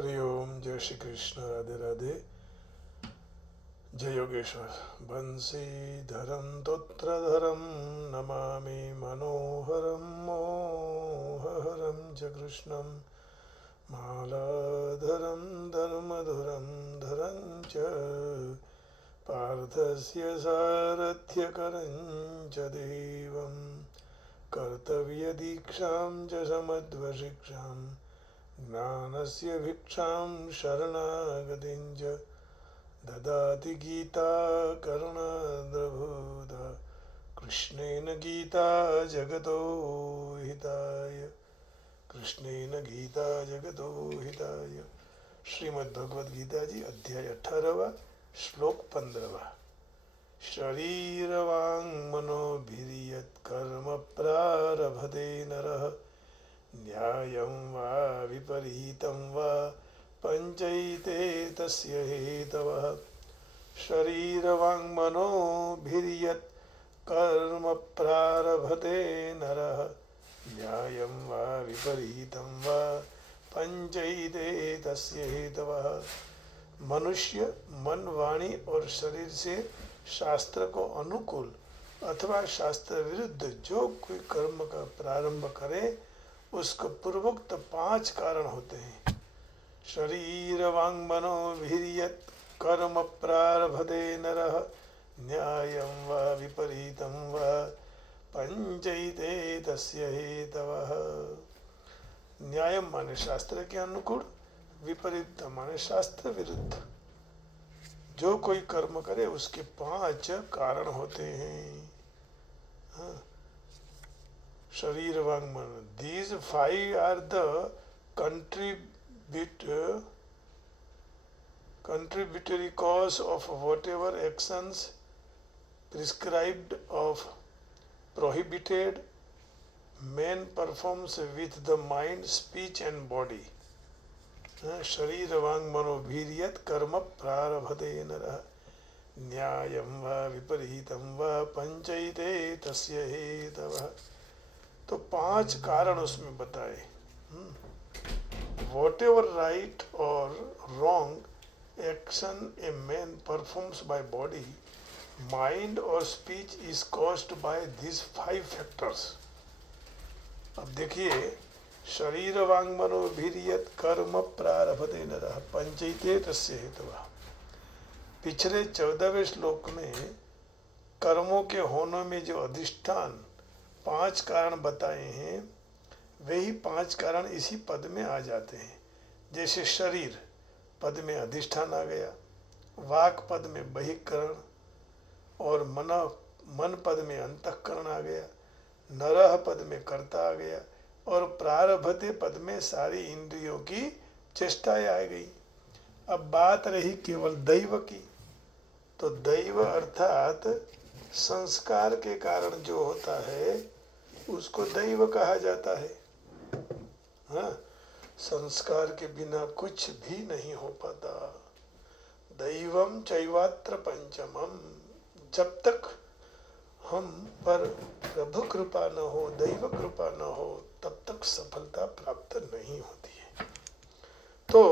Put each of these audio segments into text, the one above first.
हरि ओम। जय श्री कृष्ण। राधे राधे। जय योगेश्वर। बंसीधरं तोत्रधरं नमामि मनोहरं मोहहरं च कृष्णं मालाधरं धर्मधुरं धरं च पार्थस्य सारथ्यकरं च देवं कर्तव्यदीक्षां च समध्वशिक्षां ज्ञानस्य भिक्षां शरणागतिं च ददाति गीता करुणाद्रभूता कृष्णेन गीता जगतो हिताय। कृष्णेन गीता जगतो हिताय। श्रीमद्भगवद गीता जी अध्याय 18 श्लोक 15। शरीरवाङ् मनोभिर्यत् कर्म प्रारभते नरः न्यायं वा विपरीतं वा पंचैते तस्य हेतवः। शरीरवाङ्मनोभिर्यत् कर्म प्रारभते नरः न्यायं वा विपरीतं वा पंचैते तस्य हेतवः। मनुष्य मन, वाणी और शरीर से शास्त्र को अनुकूल अथवा शास्त्र विरुद्ध जो कोई कर्म का प्रारंभ करे उसको पूर्वोक्त 5 कारण होते हैं। शरीर वांग मनोभिर्यत् कर्म प्रारभते नरः न्यायं वा विपरीतं वा पंचैते तस्य हेतवः। न्यायम माने शास्त्र के अनुकूल, विपरीत माने शास्त्र विरुद्ध। जो कोई कर्म करे उसके 5 कारण होते हैं। हाँ। शरीर वांग मन, these 5 are the contributory cause of whatever actions prescribed of prohibited man performs with the mind, speech and body. शरीर वांग मनोभिर्यत् कर्म प्रारभते नरः न्यायं वा विपरीतं वा पंचैते तस्य हेतवः। तो 5 कारण उसमें बताए। Whatever right or wrong action a man performs by body, mind or speech is caused by these 5 factors. अब देखिए, शरीर वांग मनोभिर्यत् कर्म प्रारभते नरः पंचैते तस्य हेतवः। पिछले 14वें श्लोक में कर्मों के होने में जो अधिष्ठान 5 कारण बताए हैं वही 5 कारण इसी पद में आ जाते हैं। जैसे शरीर पद में अधिष्ठान आ गया, वाक पद में बहिकरण और मन पद में अंतःकरण आ गया, नरह पद में कर्ता आ गया और प्रारभते पद में सारी इंद्रियों की चेष्टाएं आ गई। अब बात रही केवल दैव की, तो दैव अर्थात संस्कार के कारण जो होता है उसको दैव कहा जाता है। हाँ, संस्कार के बिना कुछ भी नहीं हो पाता। दैवम चैवात्र पंचमम, जब तक हम पर प्रभु कृपा न हो, दैव कृपा न हो, तब तक सफलता प्राप्त नहीं होती है। तो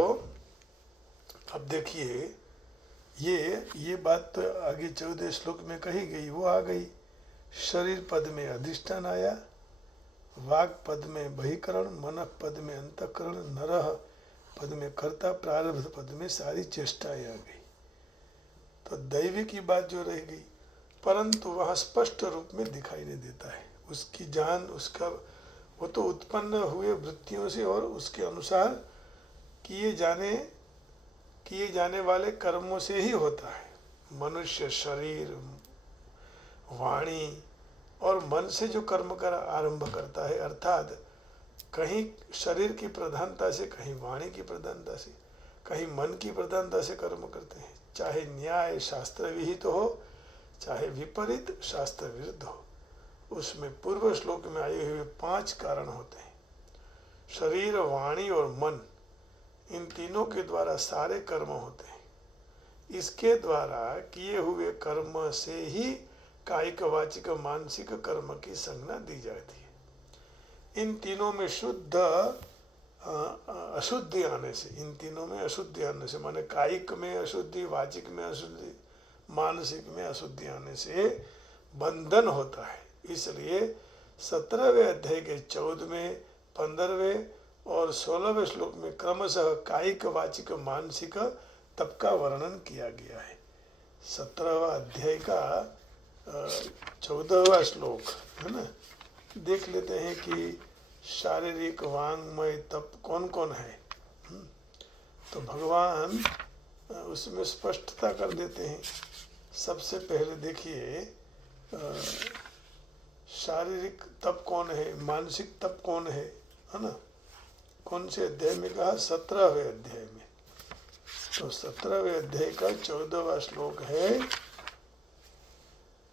अब देखिए, ये बात तो आगे 14 श्लोक में कही गई, वो आ गई। शरीर पद में अधिष्ठान आया, वाग पद में बहिकरण, मन पद में अंतःकरण, नरह पद में कर्ता, प्रारब्ध पद में सारी चेष्टाएं आ गई। तो दैवी की बात जो रह गई, परंतु वह स्पष्ट रूप में दिखाई नहीं देता है। उसकी जान, उसका वो तो उत्पन्न हुए वृत्तियों से और उसके अनुसार किए जाने वाले कर्मों से ही होता है। मनुष्य शरीर, वाणी और मन से जो कर्म कर आरंभ करता है, अर्थात कहीं शरीर की प्रधानता से, कहीं वाणी की प्रधानता से, कहीं मन की प्रधानता से कर्म करते हैं। चाहे न्याय शास्त्र विहित तो हो, चाहे विपरीत शास्त्र विरुद्ध हो, उसमें पूर्व श्लोक में आए हुए 5 कारण होते हैं। शरीर, वाणी और मन, इन तीनों के द्वारा सारे कर्म होते हैं। इसके द्वारा किए हुए कर्म से ही कायिक, वाचिक, मानसिक कर्म की संज्ञा दी जाती है। इन तीनों में शुद्ध अशुद्धि आने से, इन तीनों में अशुद्धि आने से, माने कायिक में अशुद्धि, वाचिक में अशुद्धि, मानसिक में अशुद्धि आने से बंधन होता है। इसलिए 17वें अध्याय के 14वें, 15वें और 16वें श्लोक में क्रमशः कायिक, वाचिक, मानसिक तप का वर्णन किया गया है। 17वां अध्याय का 14वां श्लोक है ना, देख लेते हैं कि शारीरिक, वांगमय तप कौन कौन है। तो भगवान उसमें स्पष्टता कर देते हैं। सबसे पहले देखिए शारीरिक तप कौन है, मानसिक तप कौन है ना। कौन से अध्याय में कहा? 17वें अध्याय में। तो 17वें अध्याय का 14वां श्लोक है,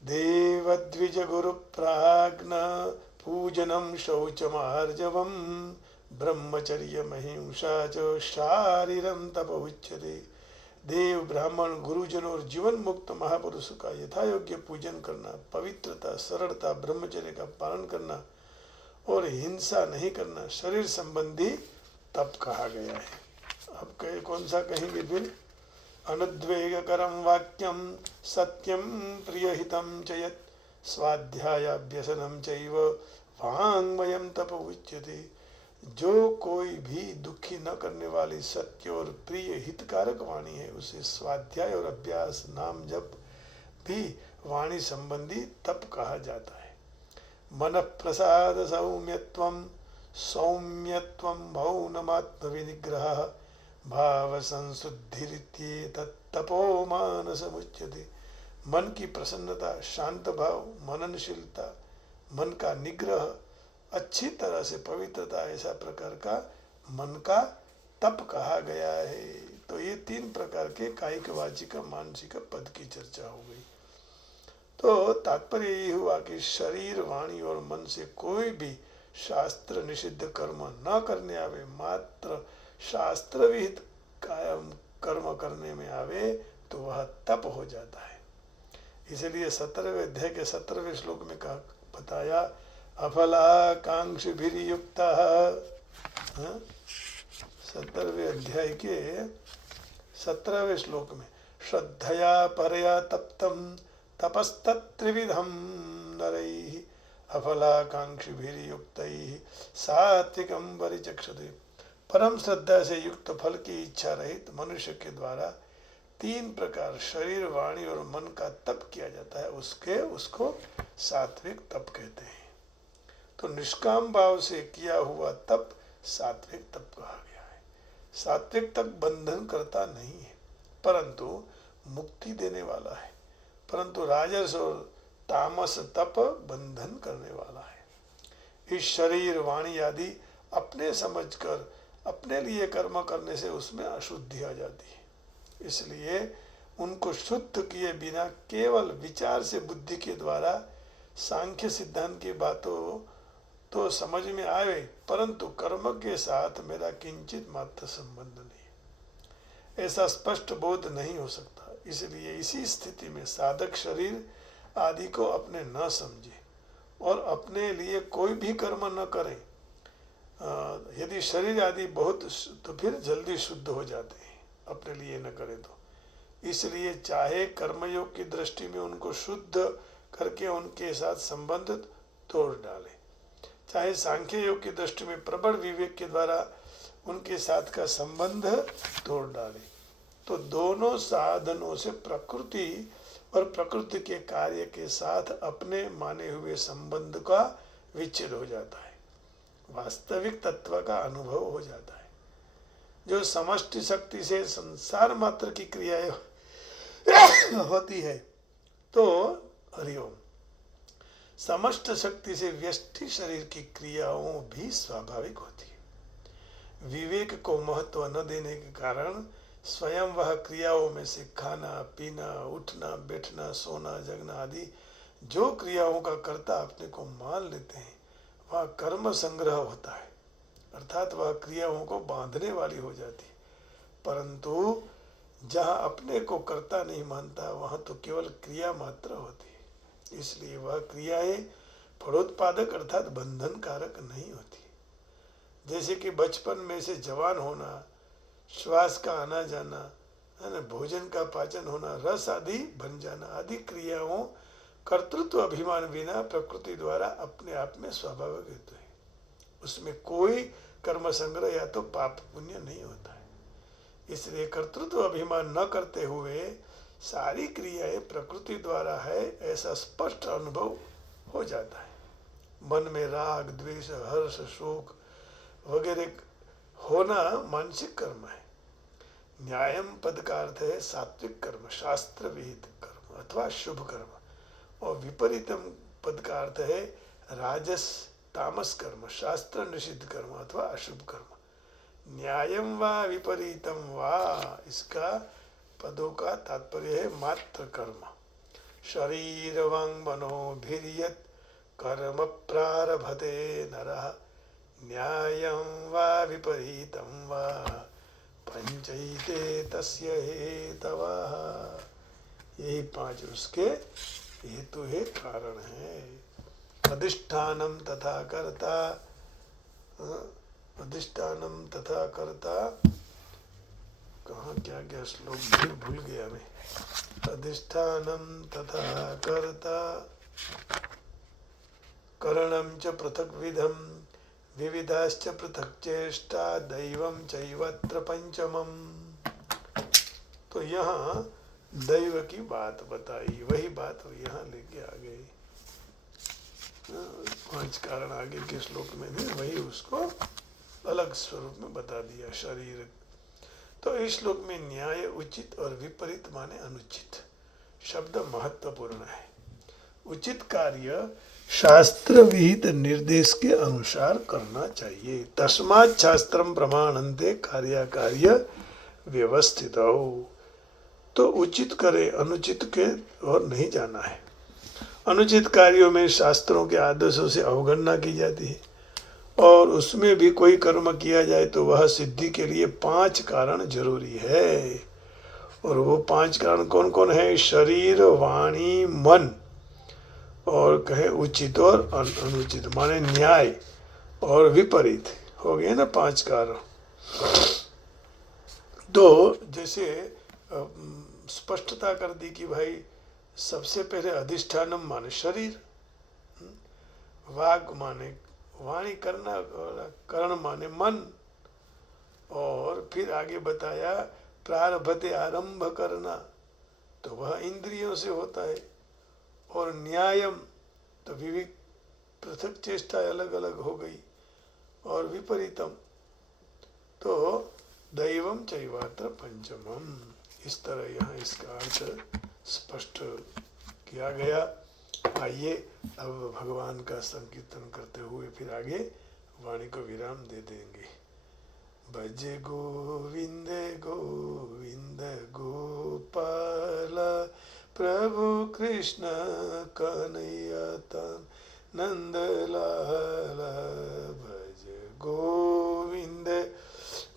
देवद्विज गुरु प्राज्ञ पूजनम शौचमार्जवम ब्रह्मचर्य महिंसा च शारीरम तप उच्यते। देव, ब्राह्मण, गुरुजन और जीवन मुक्त महापुरुष का यथा योग्य पूजन करना, पवित्रता, सरलता, ब्रह्मचर्य का पालन करना और हिंसा नहीं करना शरीर संबंधी तप कहा गया है। अब कहे कौन सा कहेंगे फिर? अनुद्वेगकरं वाक्यं सत्यं प्रियहितं च यत् स्वाध्यायाभ्यसनं चैव वाङ्मयं तप उच्यते। जो कोई भी दुखी न करने वाली सत्य और प्रिय हितकारक वाणी है, उसे स्वाध्याय और अभ्यास, नाम जप भी वाणी संबंधी तप कहा जाता है। मन प्रसाद सौम्यत्वं सौम्यत्वं मौनमात्म विनिग्रह भाव संशुद्धिरित्येतत् तपो मानसमुच्यते। मन की प्रसन्नता, शांत भाव, मननशीलता, मन का निग्रह, अच्छी तरह से पवित्रता, ऐसा प्रकार का मन का तप कहा गया है। तो ये 3 प्रकार के कायिक, वाचिक, मानसिक पद की चर्चा हो गई। तो तात्पर्य यही हुआ कि शरीर, वाणी और मन से कोई भी शास्त्र निषिद्ध कर्म न करने आवे, मात्र शास्त्र विहित कायम कर्म करने में आवे तो वह तप हो जाता है। इसलिए 17वें अध्याय के 17वें श्लोक में कहा बताया, अफलाकांक्षिभिर्युक्तः। 17वें अध्याय के 17वें श्लोक में श्रद्धया परया तप्तं तपस्तत्त्रिविधं नरैः अफलाकांक्षिभिर्युक्तैः सात्विकं परिचक्षते। परम श्रद्धा से युक्त फल की इच्छा रहित मनुष्य के द्वारा 3 प्रकार शरीर, वाणी और मन का तप किया जाता है, उसको सात्विक तप कहते हैं। तो निष्काम भाव से किया हुआ तप सात्विक तप कहा गया है। सात्विक तप बंधन करता नहीं है, परंतु मुक्ति देने वाला है। परंतु राजस और तामस तप बंधन करने वाला है। इस शरीर, वाणी आदि अपने समझकर अपने लिए कर्म करने से उसमें अशुद्धि आ जाती है। इसलिए उनको शुद्ध किए बिना केवल विचार से बुद्धि के द्वारा सांख्य सिद्धांत की बातों तो समझ में आवे, परंतु कर्म के साथ मेरा किंचित मात्र संबंध नहीं, ऐसा स्पष्ट बोध नहीं हो सकता। इसलिए इसी स्थिति में साधक शरीर आदि को अपने न समझे और अपने लिए कोई भी कर्म न करे। यदि शरीर आदि बहुत तो फिर जल्दी शुद्ध हो जाते हैं, अपने लिए न करे तो। इसलिए चाहे कर्मयोग की दृष्टि में उनको शुद्ध करके उनके साथ संबंध तोड़ डाले, चाहे सांख्य योग की दृष्टि में प्रबल विवेक के द्वारा उनके साथ का संबंध तोड़ डाले, तो दोनों साधनों से प्रकृति और प्रकृति के कार्य के साथ अपने माने हुए संबंध का विच्छेद हो जाता है, वास्तविक तत्व का अनुभव हो जाता है। जो समष्टि शक्ति से संसार मात्र की क्रियाएं होती है, तो हरिओम, समष्ट शक्ति से व्यष्टि शरीर की क्रियाओं भी स्वाभाविक होती है। विवेक को महत्व न देने के कारण स्वयं वह क्रियाओं में से खाना, पीना, उठना, बैठना, सोना, जगना आदि जो क्रियाओं का कर्ता अपने को मान लेते हैं, वह कर्म संग्रह होता है, अर्थात वह क्रियाओं को बांधने वाली हो जाती है। परंतु जहाँ अपने को कर्ता नहीं मानता, वहाँ तो केवल क्रिया मात्र होती है। इसलिए वह क्रियाएं फलोत्पादक अर्थात बंधन कारक नहीं होती। जैसे कि बचपन में से जवान होना, श्वास का आना जाना, है ना, भोजन का पाचन होना, रस आदि बन जाना आदि क्रियाओं कर्तृत्व अभिमान बिना प्रकृति द्वारा अपने आप में स्वाभाविक हेतु है। उसमें कोई कर्म संग्रह या तो पाप पुण्य नहीं होता है। इसलिए कर्तृत्व अभिमान न करते हुए सारी क्रियाएं प्रकृति द्वारा है ऐसा स्पष्ट अनुभव हो जाता है। मन में राग, द्वेष, हर्ष, शोक वगैरह होना मानसिक कर्म है। न्यायम पद का अर्थ है सात्विक कर्म, शास्त्र विहित कर्म अथवा शुभ कर्म, और विपरीतम पद का अर्थ है राजस तामस कर्म, शास्त्र निषिद्ध कर्म अथवा अशुभ कर्म। न्यायम वा विपरीतम वा, इसका पदों का तात्पर्य है मात्र कर्म। शरीर वांग मनोभिर्यत् कर्म प्रारभते नरः, न्यायं वा विपरीतं वा पंचैते तस्य हेतवः। यही पांच उसके हेतु है, कारण है। अधिष्ठानम तथा कर्ता, अधिष्ठानम तथा कर्ता, कहाँ क्या क्या श्लोक भूल गया मैं। अधिष्ठानम तथा कर्ता करणं च पृथक विधम विविधाश्च पृथक चेष्टा दैवं चैवत्र पंचमम। तो यहाँ दैव की बात बताई, वही बात यहाँ लेके आ गई। पांच कारण आगे के श्लोक में भी वही उसको अलग स्वरूप में बता दिया। शरीर तो इस श्लोक में न्याय उचित और विपरीत माने अनुचित शब्द महत्वपूर्ण है। उचित कार्य शास्त्र विहित निर्देश के अनुसार करना चाहिए। तस्मात् शास्त्रम प्रमाणन्ते कार्य व्यवस्थित हो। तो उचित करे, अनुचित के और नहीं जाना है। अनुचित कार्यों में शास्त्रों के आदेशों से अवगणना की जाती है, और उसमें भी कोई कर्म किया जाए तो वह सिद्धि के लिए पांच कारण जरूरी है। और वो पांच कारण कौन कौन है? शरीर, वाणी, मन, और कहे उचित और अनुचित माने न्याय और विपरीत, हो गए ना पांच कारण। तो जैसे स्पष्टता कर दी कि भाई सबसे पहले अधिष्ठानम माने शरीर, वाग माने वाणी करना, और कर्ण माने मन, और फिर आगे बताया प्रारभते आरंभ करना, तो वह इंद्रियों से होता है। और न्यायम तो विविध पृथक चेष्टा अलग अलग हो गई। और विपरीतम तो दैवम चैवात्र पंचमम। इस तरह यहाँ इसका अर्थ स्पष्ट किया गया। आइए अब भगवान का संकीर्तन करते हुए फिर आगे वाणी को विराम दे देंगे। भज गोविंद गोविंद गोपाल, प्रभु कृष्ण कन्हैया नंद लाल। भज गोविंद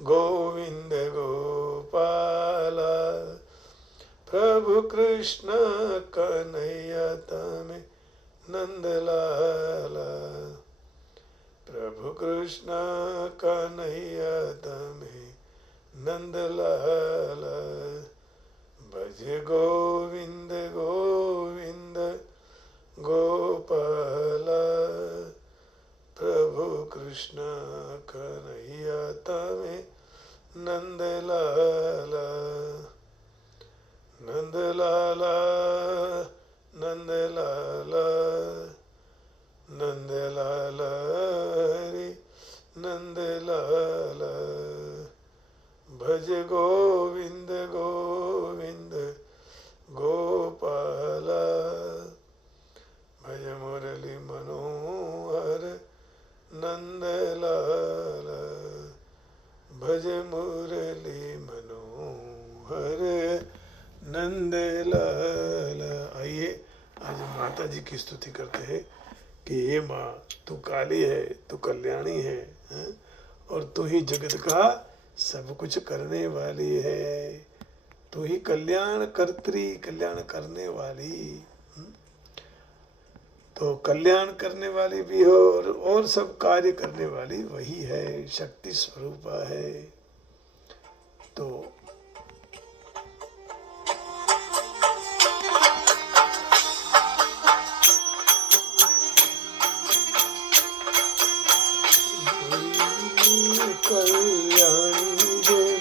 गोविंद गोपाल, प्रभु कृष्ण कन्हैया नंद लाल। प्रभु कृष्ण कन्हैया नंद लाल। भज गोविंद गोविंद गोपाल, प्रभु कृष्ण कन्हैया नंद लाल। नंद लाल नंद लाल नंद लाल हरि नंद लाल। भज गोविंद गोविंद गोपाल, भज मुरली मनोहर नंद लाल। भज मुरली मनोहर नंद लाल। आइए आज माता जी की स्तुति करते हैं कि हे माँ, तू काली है, तू कल्याणी है, और तू ही जगत का सब कुछ करने वाली है। तू ही कल्याण कर्त्री, कल्याण करने वाली। तो कल्याण करने वाली भी है और सब कार्य करने वाली वही है, शक्ति स्वरूप है। तो कल्याणी रे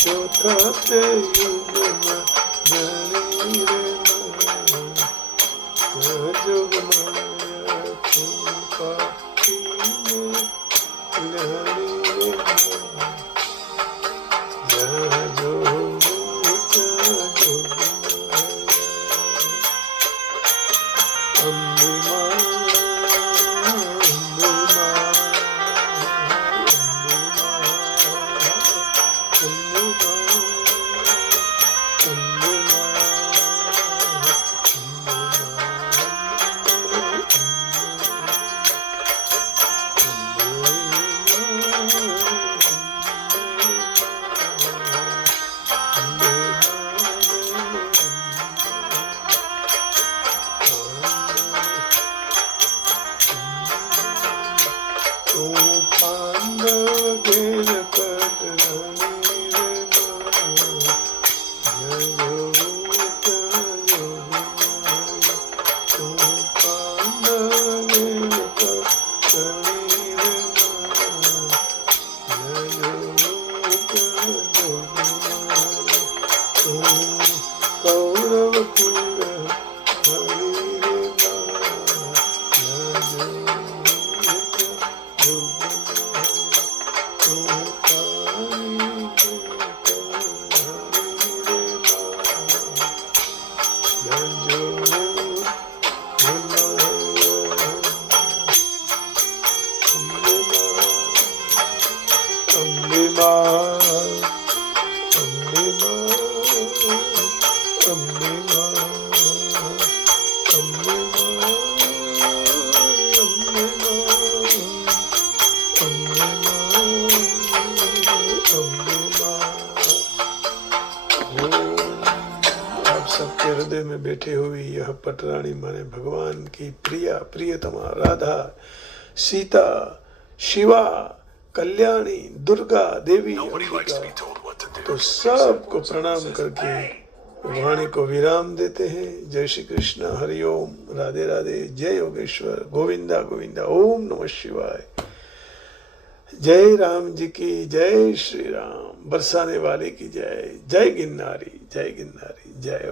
चौथा ते युग में धनी रे माँ जोग माया पाती में लहरी रे माँ यहाँ जो जोग अम्बे माँ अम्बे माँ हृदय में बैठे हुए यह पटरानी माने भगवान की प्रिया प्रियतमा राधा सीता शिवा कल्याणी दुर्गा देवी तो सबको प्रणाम करके वाणी को विराम देते हैं। जय श्री कृष्ण, हरिओम, राधे राधे, जय योगेश्वर, गोविंदा गोविंदा, ओम नमः शिवाय। जय राम जी की जय, श्री राम, बरसाने वाले की जय, जय गिरनारी, जय गिरनारी, जय हो।